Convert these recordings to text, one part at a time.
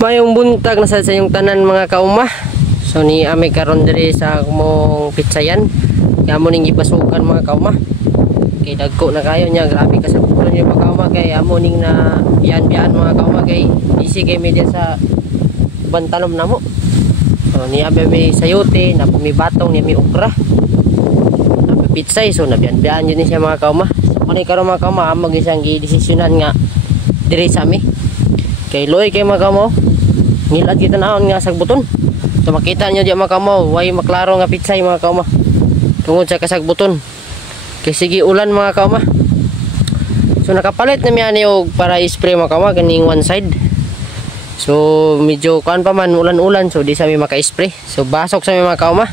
Mayong buntag na sa inyong tanan mga kauma. So ni ami karon diri sa mong pitsayan. Amo ning ipasukan mga kauma. Kay dagko na kayo nya, grabe ka sa pulo niyo mga kauma, kay amo ning na biyan-biyan mga kauma, kay busy kay media sa bantanom namo. So ni ami may sayote, na pumibatong ni mi okra. Na pitsay, so nabiyan-biyan yun siya mga kauma. So kani karon mga kauma amo gisang gidesisyonan nga diri sa ami. Kay loy kay mga kauma. Ngilad kita naon nga sagbuton. So makita nyo di mga kauma, way maklaro nga pitsay mga kauma. Tungod sa kasagbuton. Kay sige ulan mga kauma. So nakapalit na mi ani og para i-spray mga kauma kaning one side. So medyo kuan pa man ulan-ulan, so di sa mi maka-spray. So basok sa mi mga kauma.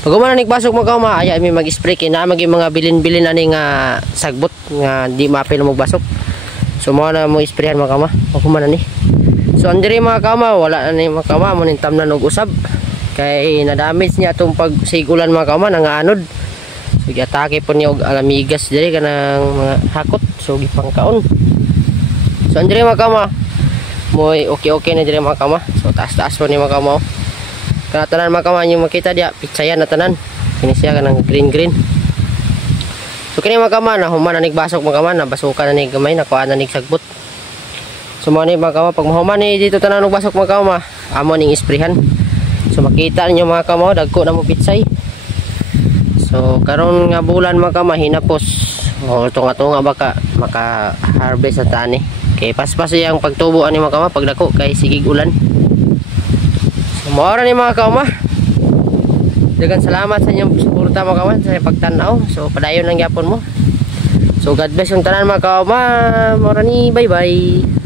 Pag man nagbasok mga kauma, aya mi mag-spray kay naa magi mga bilin-bilin ani nga sagbot nga di maapil mo basok. So mo na mo isprayan mga kauma. Ako man ani. So andiri mga kauma, wala na ni mga kauma mo nintam na og usab. Kay na-damage niya atong pagsigulan mga kauma nang anod. So giatake po niya og alamigas diri kanang mga hakot, so gipangkaon. So andiri mga kauma, moy okay na diri mga kauma. So taas-taas po ni mga kauma. Kana tanan mga kauma yung makita dia pitsayan na tanan. Kini siya kanang green. So kini mga kauma na human na nigbasok mga kauma, nabasukan na ni gamay, nakuha na ni sagbot. So mo ni mga kauma, pag mahuman ni dito tanan og basok mga kauma, amo ning isprehan. So makita niyo mga kauma, dagko na mo pitsay. So karon nga bulan mga kauma hinapos. O tunga-tunga baka maka-harvest sa tani. Kay paspas yang pagtubo ani mga kauma pag dako kay sigig ulan. So mo ra ni mga kauma. Daghang salamat sa inyong suporta mga kauma sa pagtan-aw. So padayon lang gyapon mo. So God bless yung tanan mga kauma. Mo ra ni, bye-bye.